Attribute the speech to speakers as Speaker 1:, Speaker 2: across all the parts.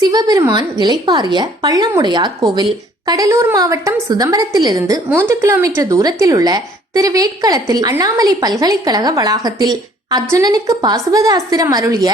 Speaker 1: சிவபெருமான் இளைப்பாறிய பள்ளமுடையார் கோவில். கடலூர் மாவட்டம் சிதம்பரத்திலிருந்து மூன்று கிலோமீட்டர் தூரத்தில் உள்ள திருவேட்களத்தில் அண்ணாமலை பல்கலைக்கழக வளாகத்தில் அர்ஜுனனுக்கு பாசுபத அஸ்திரம் அருளிய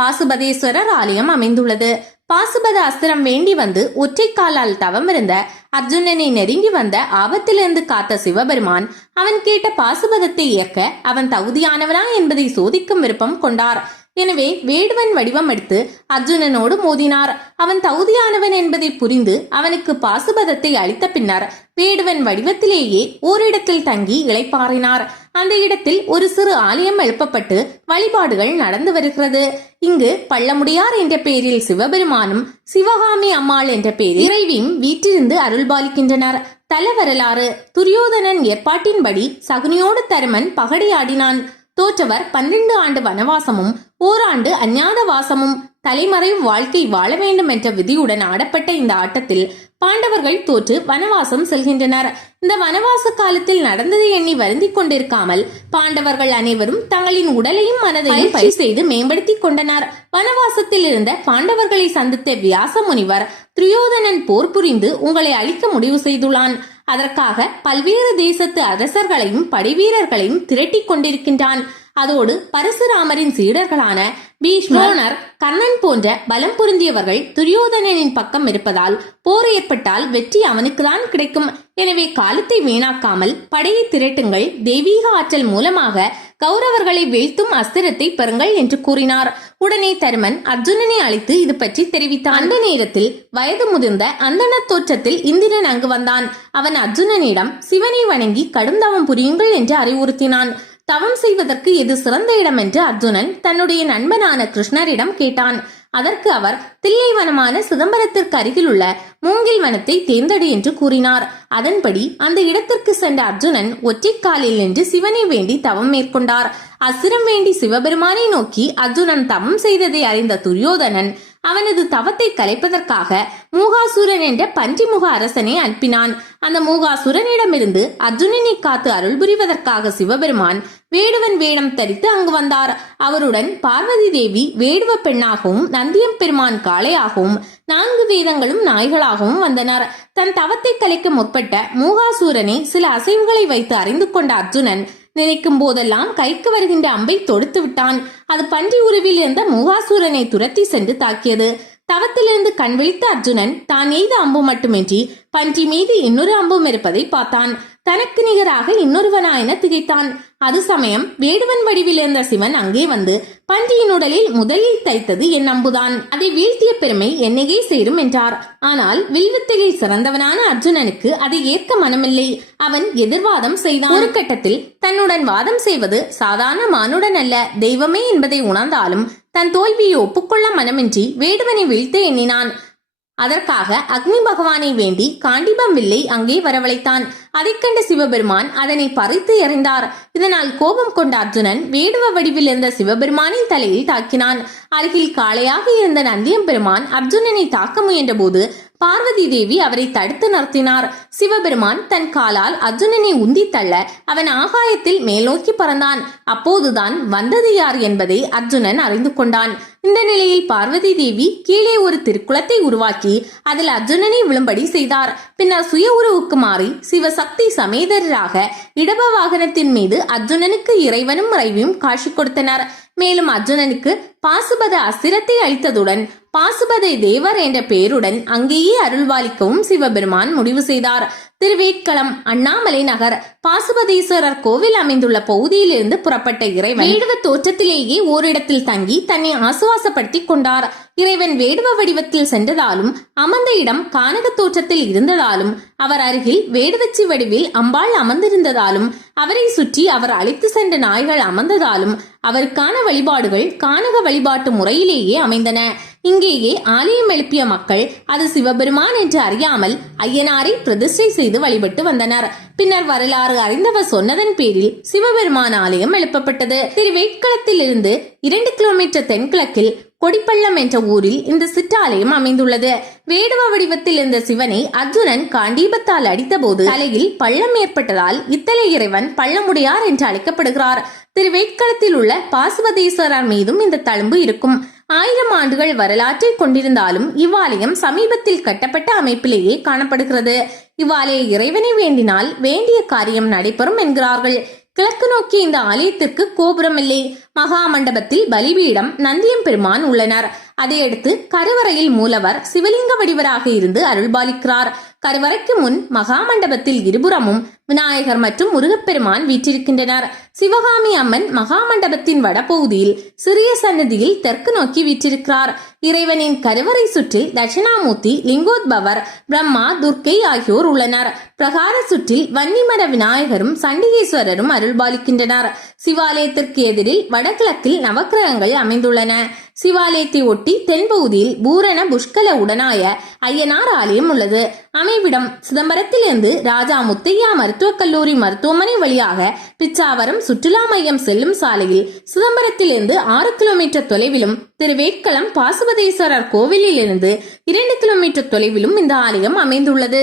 Speaker 1: பாசுபதேஸ்வரர் ஆலயம் அமைந்துள்ளது. பாசுபத அஸ்திரம் வேண்டி வந்து ஒற்றை காலால் தவம் இருந்த அர்ஜுனனை நெருங்கி வந்த ஆபத்திலிருந்து காத்த சிவபெருமான் அவன் கேட்ட பாசுபதத்தை இயக்க அவன் தகுதியானவனா என்பதை சோதிக்கும் விருப்பம் கொண்டார். எனவே வேடுவன் வடிவம் எடுத்து அர்ஜுனனோடு மோதினார். அவன் தகுதியானவன் என்பதை புரிந்து அவனுக்கு பாசுபதத்தை அளித்த பின்னர் வேடுவன் வடிவத்திலேயே ஓரிடத்தில் தங்கி இளைப்பாறினார். அந்த இடத்தில் ஒரு சிறு ஆலயம் எழுப்பப்பட்டு வழிபாடுகள் நடந்து வருகிறது. இங்கு பள்ளமுடியார் என்ற பெயரில் சிவபெருமானும் சிவகாமி அம்மாள் என்ற பெயரில் இறைவியும் வீற்றிருந்து அருள்பாலிக்கின்றனர். தல வரலாறு துரியோதனன் ஏற்பாட்டின்படி சகுனியோடு தருமன் பகடையாடினான். தோற்றவர் பன்னிரண்டு ஆண்டு வனவாசமும் ஓராண்டு அஞ்ஞாத வாசமும் தலைமறைவு வாழ்க்கை வாழ வேண்டும் என்ற விதியுடன் ஆடப்பட்ட இந்த ஆட்டத்தில் பாண்டவர்கள் தோற்று வனவாசம் செல்கின்றனர். இந்த வனவாச காலத்தில் நடந்ததை எண்ணி வருந்திக் கொண்டிருக்காமல் பாண்டவர்கள் அனைவரும் தங்களின் உடலையும் மனதையும் பயிர் செய்து மேம்படுத்திக் கொண்டனர். வனவாசத்தில் இருந்த பாண்டவர்களை சந்தித்த வியாச முனிவர் துரியோதனன் போர் புரிந்து உங்களை அழிக்க முடிவு செய்துள்ளான். அதற்காக பல்வேறு தேசத்து அரசர்களையும் படைவீரர்களையும் திரட்டிக் கொண்டிருக்கின்றான். அதோடு பரசுராமரின் சீடர்களான பீஷ்மர் கர்ணன் போன்ற பலம் பொருந்தியவர்கள் துரியோதனனின் பக்கம் இருப்பதால் போர் ஏற்பட்டால் வெற்றி அவனுக்குதான் கிடைக்கும். எனவே காலத்தை வீணாக்காமல் படையை திரட்டுங்கள். தெய்வீக ஆற்றல் மூலமாக கௌரவர்களை வீழ்த்தும் அஸ்திரத்தை பெறுங்கள் என்று கூறினார். உடனே தருமன் அர்ஜுனனை அழைத்து இது பற்றி தெரிவித்தான். அந்த நேரத்தில் வயது முதிர்ந்த அந்தன தோற்றத்தில் இந்திரன் அங்கு வந்தான். அவன் அர்ஜுனனிடம் சிவனை வணங்கி கடும் தவம் புரியுங்கள் என்று அறிவுறுத்தினான். தவம் செய்வதற்கு எது சிறந்த இடம் என்று அர்ஜுனன் தன்னுடைய நண்பனான கிருஷ்ணரிடம் கேட்டான். அதற்கு அவர் தில்லைவனமான சிதம்பரத்திற்கு அருகிலுள்ள மூங்கில் வனத்தை தேர்ந்தெடு என்று கூறினார். அதன்படி அந்த இடத்திற்கு சென்ற அர்ஜுனன் ஒற்றைக்காலில் நின்று சிவனை வேண்டி தவம் மேற்கொண்டார். அசிரம் வேண்டி சிவபெருமானை நோக்கி அர்ஜுனன் தவம் செய்ததை அறிந்த துரியோதனன் அவனது தவத்தை கலைப்பதற்காக மூகாசுரன் என்ற பன்றிமுக அரசனை அனுப்பினான். அந்த மூகாசுரனிடமிருந்து அர்ஜுனனை காத்து அருள் புரிவதற்காக சிவபெருமான் வேடுவன் வேடம் தரித்து அங்கு வந்தார். அவருடன் பார்வதி தேவி வேடுவ பெண்ணாகவும் நந்தியம் பெருமான் காளையாகவும் நான்கு வேதங்களும் நாய்களாகவும் வந்தனர். தன் தவத்தை கலைக்க முற்பட்ட மூகாசூரனை சில அசைவுகளை வைத்து அறிந்து கொண்ட அர்ஜுனன் நினைக்கும் போதெல்லாம் கைக்கு வருகின்ற அம்பை தொடுத்து விட்டான். அது பன்றி உருவில் இருந்த மூகாசூரனை துரத்தி சென்று தாக்கியது. தவத்திலிருந்து கண் விழித்த அர்ஜுனன் தான் எய்த அம்பு மட்டுமின்றி பன்றி மீது இன்னொரு அம்பும் இருப்பதை பார்த்தான். தனக்கு நிகராக இன்னொருவனா என திகைத்தான். அது சமயம் வேடுவன் வடிவில் இருந்த சிவன் அங்கே வந்து பன்றியின் உடலில் முதலில் தைத்தது என் அம்புதான். அதை வீழ்த்திய பெருமை என்னையே சேரும் என்றார். ஆனால் வில்வித்தையில் சிறந்தவனான அர்ஜுனனுக்கு அதை ஏற்க மனமில்லை. அவன் எதிர்வாதம் செய்தான். ஒரு கட்டத்தில் தன்னுடன் வாதம் செய்வது சாதாரண மானுடன் அல்ல. தெய்வமே என்பதை உணர்ந்தாலும் தன் தோல்வியை ஒப்புக்கொள்ள மனமின்றி வேடுவனை வீழ்த்த எண்ணினான். அதற்காக அக்னி பகவானை வேண்டி காண்டிபம் வில்லை அங்கே வரவழைத்தான். அதைக் கண்ட சிவபெருமான் அதனை பறித்து எறிந்தார். இதனால் கோபம் கொண்ட அர்ஜுனன் வேடுவ வடிவில் இருந்த சிவபெருமானின் தலையில் தாக்கினான். அருகில் காளையாக இருந்த நந்தியம் பெருமான் அர்ஜுனனை தாக்க முயன்றபோது பார்வதி தேவி அவரை தடுத்து நிறுத்தினார். சிவபெருமான் தன் காலால் அர்ஜுனனை உந்தி தள்ள அவன் ஆகாயத்தில் மேல்நோக்கி பறந்தான். அப்போதுதான் வந்தது யார் என்பதை அர்ஜுனன் அறிந்து கொண்டான். இந்த நிலையில் பார்வதி தேவி கீழே ஒரு திருக்குளத்தை உருவாக்கி அதில் அர்ஜுனனை விழும்படி செய்தார். பின்னர் சுய உருவுக்கு மாறி சிவசக்தி சமேதராக இடப வாகனத்தின் மீது அர்ஜுனனுக்கு இறைவனும் மறைவியும் காட்சி கொடுத்தனர். மேலும் அர்ஜுனனுக்கு பாசுபத அசிரத்தை அளித்ததுடன் பாசுபதை தேவர் என்ற பெயருடன் அங்கேயே அருள்வாளிக்கவும் சிவபெருமான் முடிவு செய்தார். திருவேட்களம் அண்ணாமலை நகர் பாசுபதீஸ்வரர் கோவில் அமைந்துள்ள பகுதியிலிருந்து புறப்பட்ட இறைவன் வேடுவ தோற்றத்திலேயே ஓரிடத்தில் தங்கி தன்னை ஆசுவாசப்படுத்திக் கொண்டார். இறைவன் வேடுவ வடிவத்தில் சென்றதாலும் அமர்ந்த இடம் கானக தோற்றத்தில் இருந்ததாலும் அவர் அருகில் வேடுவச்சி வடிவில் அம்பாள் அமர்ந்திருந்ததாலும் அவரை சுற்றி அவர் அழைத்து சென்ற நாய்கள் அமர்ந்ததாலும் அவருக்கான வழிபாடுகள் கானக வழிபாட்டு முறையிலேயே அமைந்தன. இங்கேயே ஆலயம் எழுப்பிய மக்கள் அது சிவபெருமான் என்று அறியாமல் ஐயனாரை பிரதிஷ்டை செய்து வழிபட்டு வந்தனர். பின்னர் வரலாறு அறிந்தவர் சொன்னதன் பேரில் சிவபெருமான் ஆலயம் எழுப்பப்பட்டது. திருவேட்களத்தில் இருந்து இரண்டு கிலோமீட்டர் தென்கிழக்கில் கொடிப்பள்ளம் என்ற ஊரில் இந்த சிற்றாலயம் அமைந்துள்ளது. வேடுவ வடிவத்தில் இருந்த சிவனை அர்ஜுனன் காண்டீபத்தால் அடித்தபோது தலையில் பள்ளம் ஏற்பட்டதால் இத்தலை இறைவன் பள்ளமுடையார் என்று அழைக்கப்படுகிறார். திருவேட்களத்தில் உள்ள பாசுபதீஸ்வரர் மீதும் இந்த தழும்பு இருக்கும். ஆயிரம் ஆண்டுகள் வரலாற்றை கொண்டிருந்தாலும் இவ்வாலயம் சமீபத்தில் கட்டப்பட்ட அமைப்பிலேயே காணப்படுகிறது. இவ்வாலய இறைவனை வேண்டினால் வேண்டிய காரியம் நடைபெறும் என்கிறார்கள். கிழக்கு நோக்கி இந்த ஆலயத்திற்கு கோபுரம் இல்லை மகா மண்டபத்தில் பலிபீடம் நந்தியம் பெருமான் உள்ளனர். அதையடுத்து கருவறையில் மூலவர் சிவலிங்க வடிவராக இருந்து அருள்பாலிக்கிறார். கருவறைக்கு முன் மகாமண்டபத்தில் இருபுறமும் விநாயகர் மற்றும் முருகப்பெருமான் வீற்றிருக்கின்றனர். சிவகாமி அம்மன் மகாமண்டபத்தின் வடபகுதியில் சிறிய சன்னதியில் தெற்கு நோக்கி வீற்றிருக்கிறார். இறைவனின் கருவறை சுற்றில் தட்சிணாமூர்த்தி லிங்கோத்பவர் பிரம்மா துர்க்கை ஆகியோர் உள்ளனர். பிரகார சுற்றில் வன்னிமர விநாயகரும் சண்டிகேஸ்வரரும் அருள்பாலிக்கின்றனர். சிவாலயத்திற்கு எதிரில் வடகிழக்கில் நவக்கிரகங்கள் அமைந்துள்ளன. சிவாலயத்தை ஒட்டி தென்பகுதியில் பூரண புஷ்கல உடனாய ஐயனார் ஆலயம் உள்ளது. அமைவிடம் சிதம்பரத்திலிருந்து ராஜா முத்தையா மருத்துவக் கல்லூரி மருத்துவமனை வழியாக பிச்சாவரம் சுற்றுலா மையம் செல்லும் சாலையில் சிதம்பரத்திலிருந்து ஆறு கிலோமீட்டர் தொலைவிலும் திருவேட்களம் பாசுபதேஸ்வரர் கோவிலிலிருந்து இரண்டு கிலோமீட்டர் தொலைவிலும் இந்த ஆலயம் அமைந்துள்ளது.